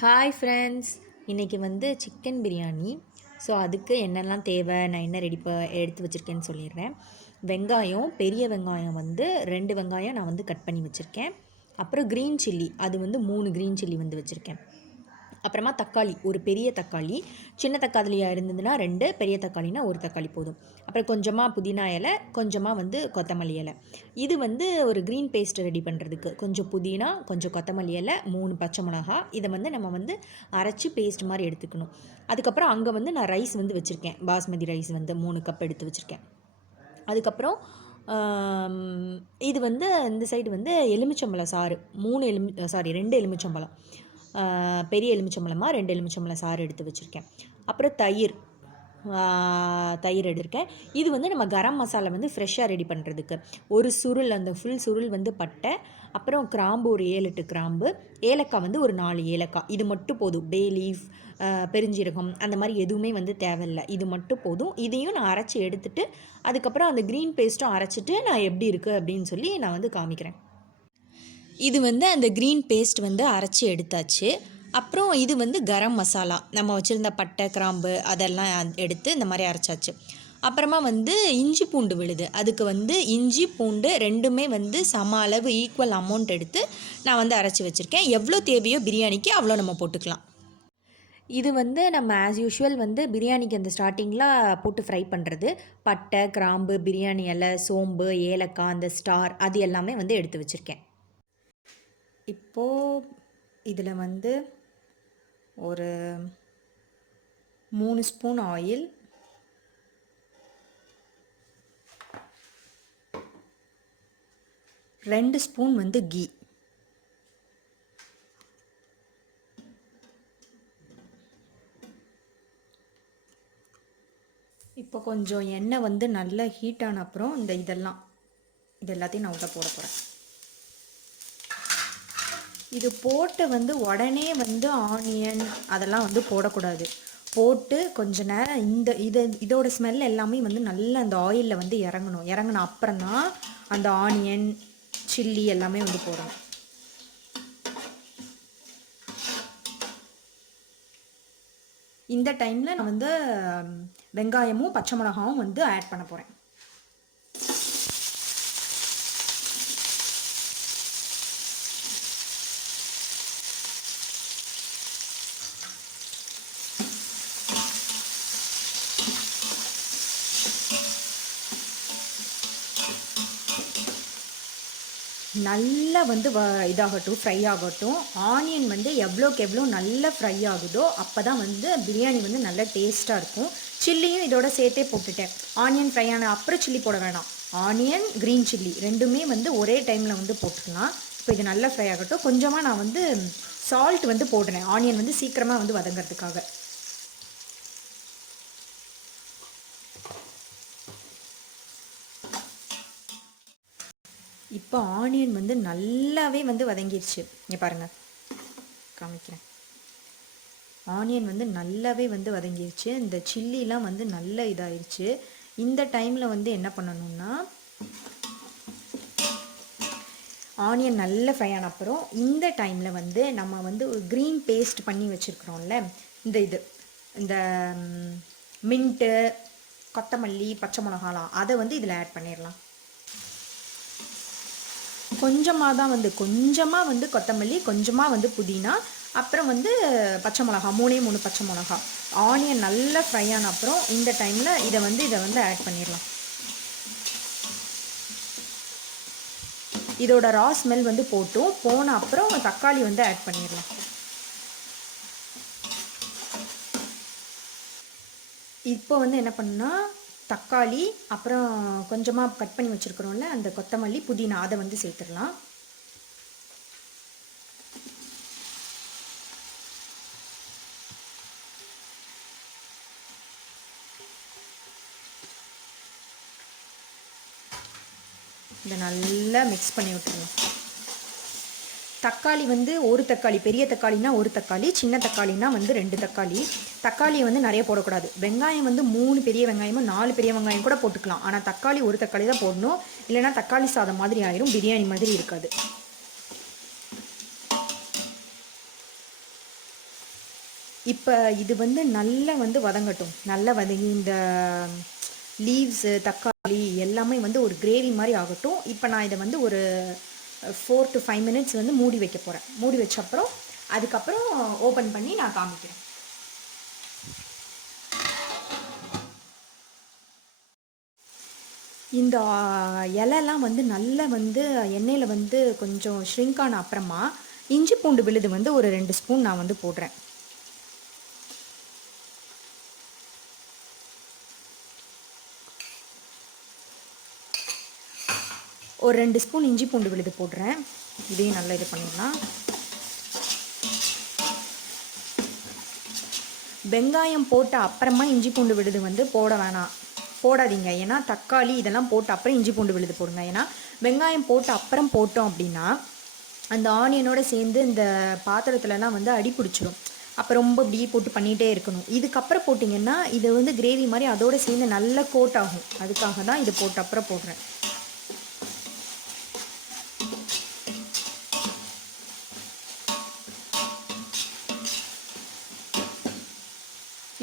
Hi friends, இன்றைக்கி வந்து chicken biryani. So அதுக்கு என்னெல்லாம் தேவை, நான் என்ன எடுத்து வச்சுருக்கேன்னு சொல்லிடுறேன். வெங்காயம், பெரிய வெங்காயம் வந்து 2 வெங்காயம் நான் வந்து கட் பண்ணி வச்சுருக்கேன். அப்புறம் க்ரீன் சில்லி, அது வந்து 3 க்ரீன் சில்லி வந்து வச்சுருக்கேன். அப்புறமா தக்காளி, ஒரு பெரிய தக்காளி, சின்ன தக்காளியாக இருந்ததுன்னா 2, பெரிய தக்காளினா 1 தக்காளி போதும். அப்புறம் கொஞ்சமாக புதினா இலை, கொஞ்சமாக வந்து கொத்தமல்லி இலை. இது வந்து ஒரு க்ரீன் பேஸ்ட் ரெடி பண்ணுறதுக்கு கொஞ்சம் புதினா, கொஞ்சம் கொத்தமல்லி இலை, 3 பச்சை மிளகா, இதை வந்து நம்ம வந்து அரைச்சி பேஸ்ட் மாதிரி எடுத்துக்கணும். அதுக்கப்புறம் அங்கே வந்து நான் ரைஸ் வந்து வச்சுருக்கேன், பாஸ்மதி ரைஸ் வந்து 3 கப் எடுத்து வச்சுருக்கேன். அதுக்கப்புறம் இது வந்து இந்த சைடு வந்து எலுமிச்சம்பழம் சாறு 2 எலுமிச்சம்பழம், பெரிய எலுமிச்சம்பழமாக 2 எலுமிச்சம்பழம் சாறு எடுத்து வச்சுருக்கேன். அப்புறம் தயிர் எடுத்திருக்கேன். இது வந்து நம்ம கரம் மசாலா வந்து ஃப்ரெஷ்ஷாக ரெடி பண்ணுறதுக்கு ஒரு சுருள், அந்த ஃபுல் சுருள் வந்து பட்டை, அப்புறம் கிராம்பு ஒரு 7-8 கிராம்பு, ஏலக்காய் வந்து ஒரு 4 ஏலக்காய், இது மட்டும் போதும். பே லீஃப், பெருஞ்சீரகம் அந்த மாதிரி எதுவுமே வந்து தேவையில்லை, இது மட்டும் போதும். இதையும் நான் அரைச்சி எடுத்துகிட்டு அதுக்கப்புறம் அந்த க்ரீன் பேஸ்ட்டும் அரைச்சிட்டு நான் எப்படி இருக்குது அப்படின்னு சொல்லி நான் வந்து காமிக்கிறேன். இது வந்து அந்த க்ரீன் பேஸ்ட் வந்து அரைச்சி எடுத்தாச்சு. அப்புறம் இது வந்து கரம் மசாலா, நம்ம வச்சுருந்த பட்டை கிராம்பு அதெல்லாம் எடுத்து இந்த மாதிரி அரைச்சாச்சு. அப்புறமா வந்து இஞ்சி பூண்டு விழுது, அதுக்கு வந்து இஞ்சி பூண்டு ரெண்டுமே வந்து சம அளவு ஈக்குவல் அமௌண்ட் எடுத்து நான் வந்து அரைச்சி வச்சுருக்கேன். எவ்வளோ தேவையோ பிரியாணிக்கு அவ்வளோ நம்ம போட்டுக்கலாம். இது வந்து நம்ம ஆஸ் யூஷுவல் வந்து பிரியாணிக்கு அந்த ஸ்டார்டிங்கில் போட்டு ஃப்ரை பண்ணுறது. பட்டை கிராம்பு, பிரியாணி இலை, சோம்பு, ஏலக்காய், அந்த ஸ்டார், அது எல்லாமே வந்து எடுத்து வச்சுருக்கேன். இப்போது இதில் வந்து ஒரு 3 ஸ்பூன் ஆயில், 2 ஸ்பூன் வந்து கீ, இப்போ கொஞ்சம் எண்ணெய் வந்து நல்லா ஹீட் ஆன அப்புறம் இது எல்லாத்தையும் நான் உள்ள போட போகிறேன். இது போட்டு வந்து உடனே வந்து ஆனியன் அதெல்லாம் வந்து போடக்கூடாது. போட்டு கொஞ்ச நேரம் இதோட ஸ்மெல் எல்லாமே வந்து நல்லா அந்த ஆயிலில் வந்து இறங்கின அப்புறம் தான் அந்த ஆனியன் சில்லி எல்லாமே வந்து போடணும். இந்த டைமில் நான் வந்து வெங்காயமும் பச்சை மிளகாவும் வந்து ஆட் பண்ண போகிறேன். நல்லா வந்து இதாகட்டும், ஃப்ரை ஆகட்டும். ஆனியன் வந்து எவ்வளோக்கு எவ்வளோ நல்லா ஃப்ரை ஆகுதோ அப்போ தான் வந்து பிரியாணி வந்து நல்லா டேஸ்ட்டாக இருக்கும். சில்லியும் இதோட சேர்த்தே போட்டுட்டேன். ஆனியன் ஃப்ரை ஆன அப்புறம் சில்லி போட வேணாம், ஆனியன் க்ரீன் சில்லி ரெண்டுமே வந்து ஒரே டைமில் வந்து போட்டுக்கலாம். இப்போ இது நல்லா ஃப்ரை ஆகட்டும். கொஞ்சமாக நான் வந்து சால்ட் வந்து போடுறேன், ஆனியன் வந்து சீக்கிரமாக வந்து வதங்கிறதுக்காக. இப்போ ஆனியன் வந்து நல்லாவே வந்து வதங்கிடுச்சு. இங்கே பாருங்கள், காமிக்கிறேன். ஆனியன் வந்து நல்லாவே வந்து வதங்கிடுச்சு. இந்த சில்லிலாம் வந்து நல்ல இதாகிடுச்சு. இந்த டைமில் வந்து என்ன பண்ணணும்னா, ஆனியன் நல்லா ஃப்ரை ஆன அப்புறம் இந்த டைமில் வந்து நம்ம வந்து ஒரு க்ரீன் பேஸ்ட் பண்ணி வச்சுருக்குறோம்ல, இந்த மின்ட்டு, கொத்தமல்லி, பச்சை மிளகாலாம், அதை வந்து இதில் ஆட் பண்ணிடலாம். கொஞ்சமாக வந்து கொத்தமல்லி, கொஞ்சமாக வந்து புதினா, அப்புறம் வந்து பச்சை மிளகா, 3 பச்சை மிளகா. ஆனியன் நல்லா ஃப்ரை ஆன அப்புறம் இந்த டைமில் இதை வந்து ஆட் பண்ணிடலாம். இதோட ரா ஸ்மெல் வந்து போன அப்புறம் தக்காளி வந்து ஆட் பண்ணிடலாம். இப்போ வந்து என்ன பண்ணா, தக்காளி, அப்புறம் கொஞ்சமாக கட் பண்ணி வச்சுருக்குறோம்ல அந்த கொத்தமல்லி, புதினா, அதை வந்து சேர்த்துடலாம். இதை நல்லா மிக்ஸ் பண்ணி விட்டுருலாம். தக்காளி வந்து ஒரு தக்காளி, பெரிய தக்காளினா ஒரு தக்காளி, சின்ன தக்காளினா வந்து 2 தக்காளி. தக்காளியை வந்து நிறைய போடக்கூடாது. வெங்காயம் வந்து 3 பெரிய வெங்காயமும் 4 பெரிய வெங்காயம் கூட போட்டுக்கலாம். ஆனால் தக்காளி ஒரு தக்காளி தான் போடணும், இல்லைனா தக்காளி சாதம் மாதிரி ஆயிரும், பிரியாணி மாதிரி இருக்காது. இப்போ இது வந்து நல்லா வந்து வதங்கட்டும். நல்லா வதங்கி இந்த லீவ்ஸு, தக்காளி எல்லாமே வந்து ஒரு கிரேவி மாதிரி ஆகட்டும். இப்போ நான் இதை வந்து ஒரு 4 to 5 மினிட்ஸ் வந்து மூடி வைக்க போகிறேன். மூடி வச்ச அப்புறம் அதுக்கப்புறம் ஓப்பன் பண்ணி நான் காமிக்கிறேன். இந்த இலைலாம் வந்து நல்லா வந்து எண்ணெயில் வந்து கொஞ்சம் ஷ்ரிங்க் ஆன அப்புறமா இஞ்சி பூண்டு விழுது வந்து ஒரு 2 ஸ்பூன் நான் வந்து போடுறேன். ஒரு 2 ஸ்பூன் இஞ்சி பூண்டு விழுது போடுறேன். இதையும் நல்லா இது பண்ணிடலாம். வெங்காயம் போட்ட அப்புறமா இஞ்சி பூண்டு விழுது வந்து போடாதீங்க. ஏன்னா தக்காளி இதெல்லாம் போட்ட அப்புறம் இஞ்சி பூண்டு விழுது போடுங்க. ஏன்னா வெங்காயம் போட்ட அப்புறம் போட்டோம் அப்படின்னா அந்த ஆனியனோட சேர்ந்து இந்த பாத்திரத்துலலாம் வந்து அடி பிடிச்சிடும். அப்போ ரொம்ப இப்படி போட்டு பண்ணிகிட்டே இருக்கணும். இதுக்கப்புறம் போட்டிங்கன்னா இது வந்து கிரேவி மாதிரி அதோடு சேர்ந்து நல்லா கோட் ஆகும். அதுக்காக தான் இது போட்ட அப்புறம் போடுறேன்.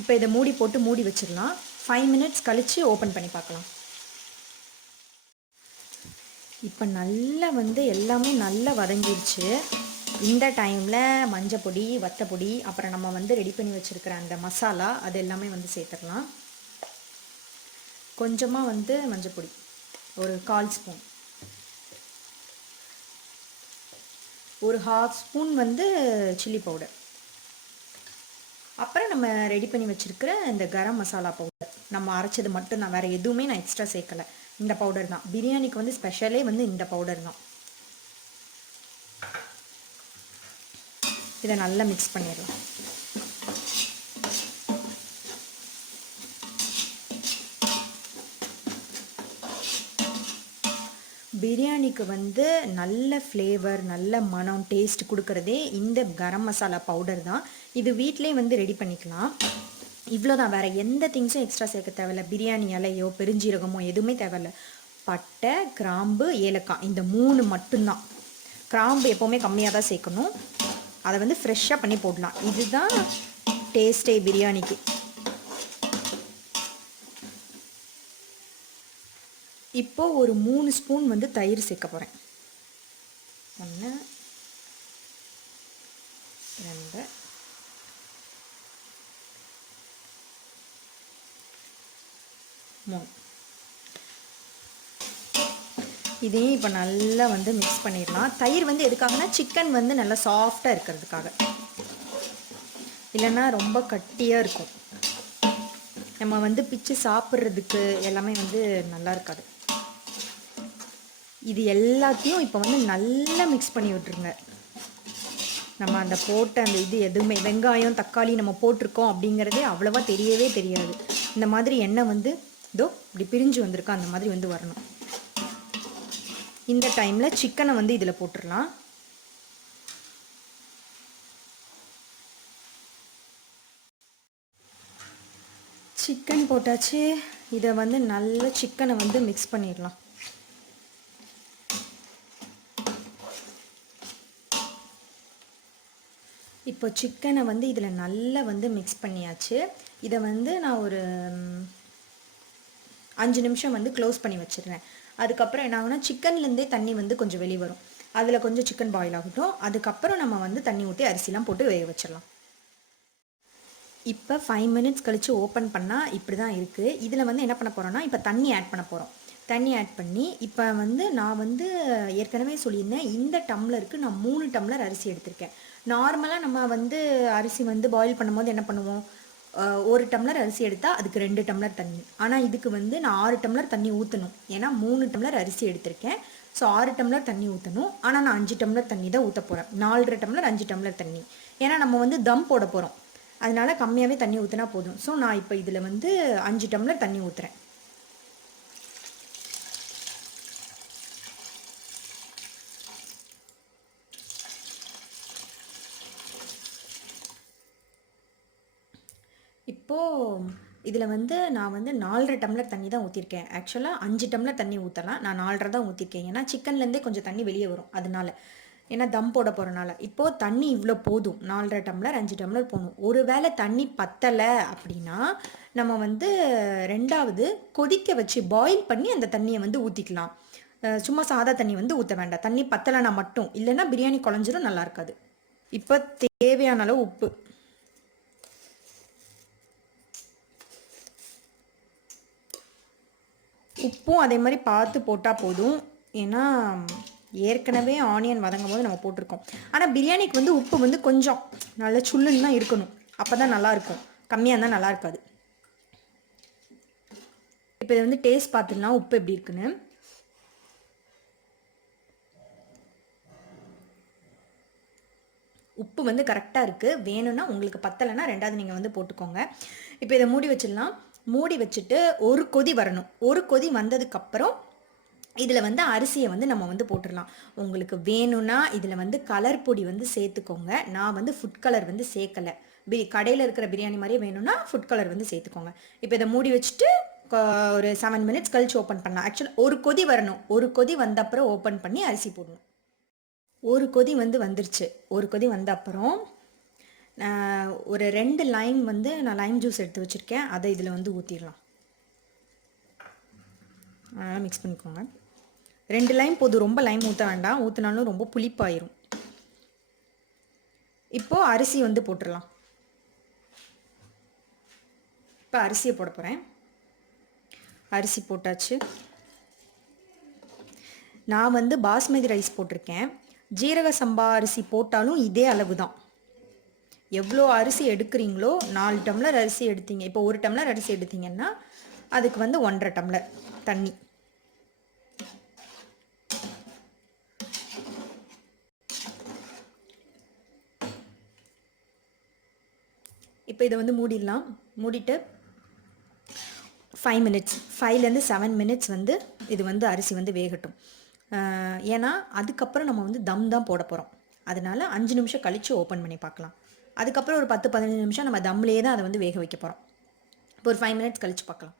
இப்போ இதை மூடி போட்டு மூடி வச்சிடலாம். 5 மினிட்ஸ் கழித்து ஓப்பன் பண்ணி பார்க்கலாம். இப்போ நல்லா வந்து எல்லாமே நல்லா வதங்கிடுச்சு. இந்த டைமில் மஞ்சள் பொடி, வத்தப்பொடி, அப்புறம் நம்ம வந்து ரெடி பண்ணி வச்சுருக்கிற அந்த மசாலா அது எல்லாமே வந்து சேர்த்துடலாம். கொஞ்சமாக வந்து மஞ்சள் பொடி ஒரு 1/4 ஸ்பூன், ஒரு 1/2 ஸ்பூன் வந்து சில்லி பவுடர், அப்புறம் நம்ம ரெடி பண்ணி வச்சுருக்கிற இந்த கரம் மசாலா பவுடர் நம்ம அரைச்சது மட்டும்தான், வேறு எதுவுமே நான் எக்ஸ்ட்ரா சேர்க்கலை. இந்த பவுடர் தான் பிரியாணிக்கு வந்து ஸ்பெஷலே வந்து இந்த பவுடர் தான். இதை நல்லா மிக்ஸ் பண்ணிடலாம். பிரியாணிக்கு வந்து நல்ல ஃப்ளேவர், நல்ல மனம், டேஸ்ட் கொடுக்குறதே இந்த கரம் மசாலா பவுடர் தான். இது வீட்டிலே வந்து ரெடி பண்ணிக்கலாம். இவ்வளோ தான், வேறு எந்த திங்ஸும் எக்ஸ்ட்ரா சேர்க்க தேவையில்ல. பிரியாணி இலையோ பெருஞ்சீரகமோ எதுவுமே தேவையில்ல. பட்டை, கிராம்பு, ஏலக்காய் இந்த 3 மட்டும்தான். கிராம்பு எப்போவுமே கம்மியாக தான் சேர்க்கணும். அதை வந்து ஃப்ரெஷ்ஷாக பண்ணி போடலாம். இதுதான் டேஸ்ட்டே பிரியாணிக்கு. இப்போது ஒரு 3 ஸ்பூன் வந்து தயிர் சேர்க்க போகிறேன். 1 2 3. இதையும் இப்போ நல்லா வந்து மிக்ஸ் பண்ணிடலாம். தயிர் வந்து எதுக்காகனா சிக்கன் வந்து நல்லா சாஃப்டாக இருக்கிறதுக்காக, இல்லைன்னா ரொம்ப கட்டியாக இருக்கும். நம்ம வந்து பிச்சு சாப்பிட்றதுக்கு எல்லாமே வந்து நல்லா இருக்காது. இது எல்லாத்தையும் இப்போ வந்து நல்லா மிக்ஸ் பண்ணி விட்டுருங்க. நம்ம அந்த போட்ட அந்த இது எதுவுமே வெங்காயம், தக்காளி நம்ம போட்டிருக்கோம் அப்படிங்கிறதே அவ்வளோவா தெரியவே தெரியாது. இந்த மாதிரி எண்ணெய் வந்து இதோ இப்படி பிரிஞ்சு வந்திருக்கா, அந்த மாதிரி வந்து வரணும். இந்த டைமில் சிக்கனை வந்து இதில் போட்டுடலாம். சிக்கன் போட்டாச்சு. இதை வந்து நல்லா சிக்கனை வந்து மிக்ஸ் பண்ணிடலாம். இப்போ சிக்கனை வந்து இதில் நல்லா வந்து மிக்ஸ் பண்ணியாச்சு. இதை வந்து நான் ஒரு 5 நிமிஷம் வந்து க்ளோஸ் பண்ணி வச்சிடுறேன். அதுக்கப்புறம் என்ன ஆகுனா சிக்கன்லேருந்தே தண்ணி வந்து கொஞ்சம் வெளியே வரும். அதில் கொஞ்சம் சிக்கன் பாயில் ஆகட்டும். அதுக்கப்புறம் நம்ம வந்து தண்ணி ஊற்றி அரிசிலாம் போட்டு வேக வச்சிடலாம். இப்போ 5 மினிட்ஸ் கழித்து ஓப்பன் பண்ணால் இப்படி தான் இருக்குது. இதில் வந்து என்ன பண்ண போகிறோன்னா இப்போ தண்ணி ஆட் பண்ண போகிறோம். தண்ணி ஆட் பண்ணி இப்போ வந்து நான் வந்து ஏற்கனவே சொல்லியிருந்தேன், இந்த டம்ளருக்கு நான் 3 டம்ளர் அரிசி எடுத்திருக்கேன். நார்மலாக நம்ம வந்து அரிசி வந்து பாயில் பண்ணும்போது என்ன பண்ணுவோம், 1 டம்ளர் அரிசி எடுத்தால் அதுக்கு 2 டம்ளர் தண்ணி. ஆனால் இதுக்கு வந்து நான் 6 டம்ளர் தண்ணி ஊற்றணும். ஏன்னா 3 டம்ளர் அரிசி எடுத்திருக்கேன். ஸோ 6 டம்ளர் தண்ணி ஊற்றணும். ஆனால் நான் 5 டம்ளர் தண்ணி தான் ஊற்ற போகிறேன். 4.5 டம்ளர் 5 டம்ளர் தண்ணி. ஏன்னா நம்ம வந்து தம் போட போகிறோம், அதனால கம்மியாகவே தண்ணி ஊற்றினா போதும். ஸோ நான் இப்போ இதில் வந்து 5 டம்ளர் தண்ணி ஊற்றுறேன். இப்போது இதில் வந்து நான் வந்து 4.5 டம்ளர் தண்ணி தான் ஊற்றிருக்கேன். ஆக்சுவலாக 5 டம்ளர் தண்ணி ஊற்றலாம், நான் 4.5 தான் ஊற்றிருக்கேன். ஏன்னா சிக்கன்லேருந்தே கொஞ்சம் தண்ணி வெளியே வரும் அதனால. ஏன்னா தம் போட போகிறனால. இப்போது தண்ணி இவ்வளோ போதும், 4.5 டம்ளர் 5 டம்ளர் போகணும். ஒரு வேளை தண்ணி பத்தலை அப்படின்னா நம்ம வந்து 2வது கொதிக்க வச்சு பாயில் பண்ணி அந்த தண்ணியை வந்து ஊற்றிக்கலாம். சும்மா சாதா தண்ணி வந்து ஊற்ற வேண்டாம். தண்ணி பத்தலைனா மட்டும், இல்லைன்னா பிரியாணி குழஞ்சிரும், நல்லா இருக்காது. இப்போ தேவையான அளவு உப்பு. உப்பும் அதே மாதிரி பார்த்து போட்டால் போதும். ஏன்னா ஏற்கனவே ஆனியன் வதங்கும் போது நம்ம போட்டிருக்கோம். ஆனால் பிரியாணிக்கு வந்து உப்பு வந்து கொஞ்சம் நல்லா சுள்ளுன்னு தான் இருக்கணும். அப்போ தான் நல்லாயிருக்கும். கம்மியாக இருந்தால் நல்லா இருக்காது. இப்போ இதை வந்து டேஸ்ட் பார்த்துடலாம் உப்பு எப்படி இருக்குன்னு. உப்பு வந்து கரெக்டாக இருக்குது. வேணும்னா உங்களுக்கு பத்தலைன்னா 2வது நீங்கள் வந்து போட்டுக்கோங்க. இப்போ இதை மூடி வச்சிடலாம். மூடி வச்சுட்டு ஒரு கொதி வரணும். ஒரு கொதி வந்ததுக்கப்புறம் இதில் வந்து அரிசியை வந்து நம்ம வந்து போட்டுடலாம். உங்களுக்கு வேணும்னா இதில் வந்து கலர் பொடி வந்து சேர்த்துக்கோங்க. நான் வந்து ஃபுட் கலர் வந்து சேர்க்கலை. கடையில் இருக்கிற பிரியாணி மாதிரியே வேணும்னா ஃபுட் கலர் வந்து சேர்த்துக்கோங்க. இப்போ இதை மூடி வச்சுட்டு ஒரு 7 மினிட்ஸ் கழிச்சு ஓப்பன் பண்ணலாம். ஆக்சுவலாக ஒரு கொதி வரணும். ஒரு கொதி வந்த அப்புறம் ஓப்பன் பண்ணி அரிசி போடணும். ஒரு கொதி வந்து வந்துருச்சு. ஒரு கொதி வந்த அப்புறம் ஒரு 2 லைம் வந்து நான் லைம் ஜூஸ் எடுத்து வச்சுருக்கேன். அதை இதில் வந்து ஊற்றிடலாம். அதனால் மிக்ஸ் பண்ணிக்கோங்க. 2 லைம் போதும், ரொம்ப லைம் ஊற்ற வேண்டாம். ஊற்றினாலும் ரொம்ப புளிப்பாயிரும். இப்போது அரிசி வந்து போட்டுடலாம். இப்போ அரிசியை போட போகிறேன். அரிசி போட்டாச்சு. நான் வந்து பாஸ்மதி ரைஸ் போட்டிருக்கேன். ஜீரக சம்பா அரிசி போட்டாலும் இதே அளவு தான். எவ்வளோ அரிசி எடுக்கிறீங்களோ, 4 டம்ளர் அரிசி எடுத்தீங்க, இப்போ 1 டம்ளர் அரிசி எடுத்தீங்கன்னா அதுக்கு வந்து 1.5 டம்ளர் தண்ணி. இப்போ இதை வந்து மூடிடலாம். மூடிட்டு 5 மினிட்ஸ், 5லேருந்து 7 மினிட்ஸ் வந்து இது வந்து அரிசி வந்து வேகட்டும். ஏன்னா அதுக்கப்புறம் நம்ம வந்து தம் தான் போட போகிறோம். அதனால 5 நிமிஷம் கழித்து ஓப்பன் பண்ணி பார்க்கலாம். அதுக்கப்புறம் ஒரு 10-15 நிமிஷம் நம்ம தம்லேயே தான் அதை வந்து வேக வைக்க போகிறோம். இப்போ ஒரு 5 மினிட்ஸ் கழித்து பார்க்கலாம்.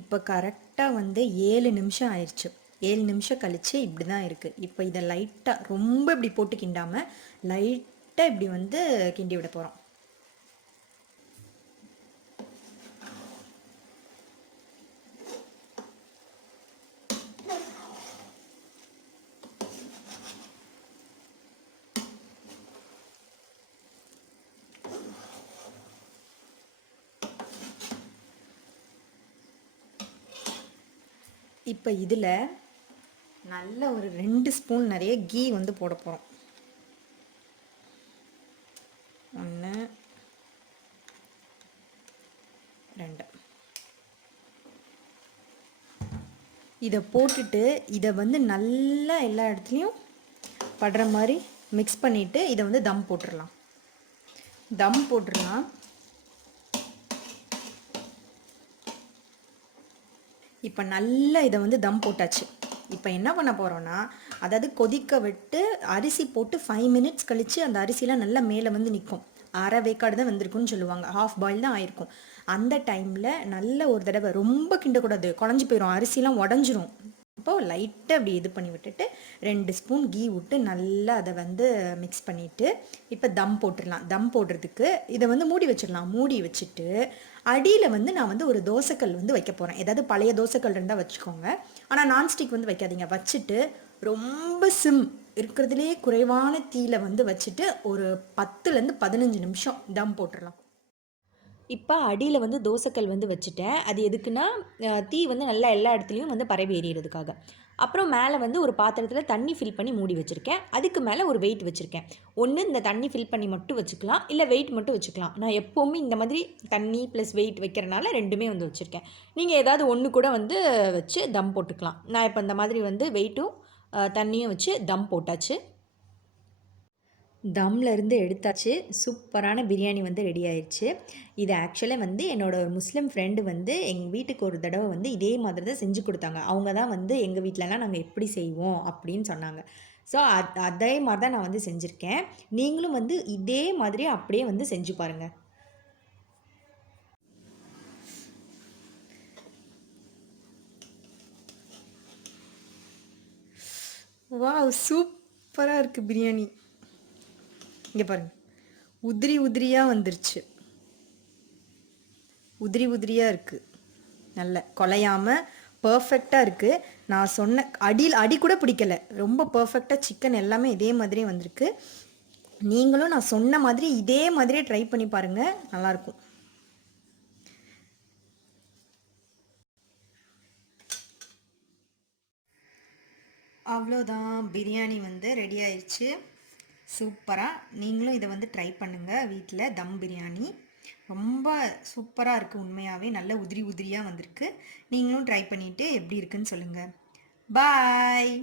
இப்போ கரெக்டாக வந்து 7 நிமிஷம் ஆயிடுச்சு. 7 நிமிஷம் கழித்து இப்படி தான் இருக்குது. இப்போ இதை லைட்டாக, ரொம்ப இப்படி போட்டு கிண்டாமல் லைட்டாக இப்படி வந்து கிண்டி விட போகிறோம். இப்போ இதில் நல்ல ஒரு 2 ஸ்பூன் நிறைய கீ வந்து போட போகிறோம். 1 2. இதை போட்டுட்டு இதை வந்து நல்லா எல்லா இடத்துலையும் படுற மாதிரி மிக்ஸ் பண்ணிவிட்டு இதை வந்து தம் போட்டுடலாம். தம் போட்டுடலாம். இப்போ நல்லா இதை வந்து தம் போட்டாச்சு. இப்போ என்ன பண்ண போகிறோன்னா, அதாவது கொதிக்க விட்டு அரிசி போட்டு 5 மினிட்ஸ் கழித்து அந்த அரிசிலாம் நல்லா மேலே வந்து நிற்கும். அரை வேக்காடு தான் வந்திருக்குன்னு சொல்லுவாங்க, ஹாஃப் பாயில் தான் ஆயிருக்கும். அந்த டைமில் நல்ல ஒரு தடவை, ரொம்ப கிண்டக்கூடாது, குழஞ்சி போயிடும், அரிசிலாம் உடஞ்சிரும். இப்போது லைட்டாக அப்படி இது பண்ணி விட்டுட்டு 2 ஸ்பூன் கீ விட்டு நல்லா அதை வந்து மிக்ஸ் பண்ணிவிட்டு இப்போ தம் போட்டுடலாம். தம் போடுறதுக்கு இதை வந்து மூடி வச்சிடலாம். மூடி வச்சுட்டு அடியில் வந்து நான் வந்து ஒரு தோசைக்கல் வந்து வைக்க போகிறேன். ஏதாவது பழைய தோசைக்கல் இருந்தால் வச்சுக்கோங்க. ஆனால் நான்ஸ்டிக் வந்து வைக்காதீங்க. வச்சுட்டு ரொம்ப சிம் இருக்கிறதுலே குறைவான தீயில் வந்து வச்சுட்டு ஒரு 10லேருந்து 15 நிமிஷம் தம் போட்டுடலாம். இப்போ அடியில் வந்து தோசைக்கல் வந்து வச்சுட்டேன். அது எதுக்குன்னா தீ வந்து நல்லா எல்லா இடத்துலையும் வந்து பரவி எறிகிறதுக்காக. அப்புறம் மேலே வந்து ஒரு பாத்திரத்தில் தண்ணி ஃபில் பண்ணி மூடி வச்சுருக்கேன். அதுக்கு மேலே ஒரு வெயிட் வச்சுருக்கேன். ஒன்று இந்த தண்ணி ஃபில் பண்ணி மட்டும் வச்சுக்கலாம், இல்லை வெயிட் மட்டும் வச்சுக்கலாம். நான் எப்போவுமே இந்த மாதிரி தண்ணி ப்ளஸ் வெயிட் வைக்கிறனால 2மே வந்து வச்சுருக்கேன். நீங்கள் ஏதாவது ஒன்று கூட வந்து வச்சு தம் போட்டுக்கலாம். நான் இப்போ இந்த மாதிரி வந்து வெயிட்டும் தண்ணியும் வச்சு தம் போட்டாச்சு. தம்லேருந்து எடுத்தாச்சு. சூப்பரான பிரியாணி வந்து ரெடி ஆயிடுச்சு. இது ஆக்சுவலாக வந்து என்னோடய ஒரு முஸ்லீம் ஃப்ரெண்டு வந்து எங்கள் வீட்டுக்கு ஒரு தடவை வந்து இதே மாதிரி தான் செஞ்சு கொடுத்தாங்க. அவங்க தான் வந்து எங்கள் வீட்டிலலாம் நாங்கள் எப்படி செய்வோம் அப்படின்னு சொன்னாங்க. ஸோ அதே மாதிரி தான் நான் வந்து செஞ்சுருக்கேன். நீங்களும் வந்து இதே மாதிரி அப்படியே வந்து செஞ்சு பாருங்கள். வாவ்! சூப்பரா இருக்கு பிரியாணி. இங்க பாருங்க. உதிரி உதிரியா வந்துருச்சு. உதிரி உதிரியா இருக்கு. நல்ல குலையாம பெர்ஃபெக்ட்டா இருக்கு. நான் சொன்ன அடி கூட பிடிக்கல. ரொம்ப பெர்ஃபெக்ட்டா சிக்கன் எல்லாமே இதே மாதிரியே வந்திருக்கு. நீங்களும் நான் சொன்ன மாதிரி இதே மாதிரியே ட்ரை பண்ணி பாருங்க. நல்லாயிருக்கும். அவ்வளோதான், பிரியாணி வந்து ரெடி ஆயிடுச்சு. சூப்பராக நீங்களும் இதை வந்து ட்ரை பண்ணுங்கள் வீட்டில். தம் பிரியாணி ரொம்ப சூப்பராக இருக்குது. உண்மையாகவே நல்ல உதிரி உதிரியாக வந்திருக்கு. நீங்களும் ட்ரை பண்ணிவிட்டு எப்படி இருக்குன்னு சொல்லுங்கள். பாய்.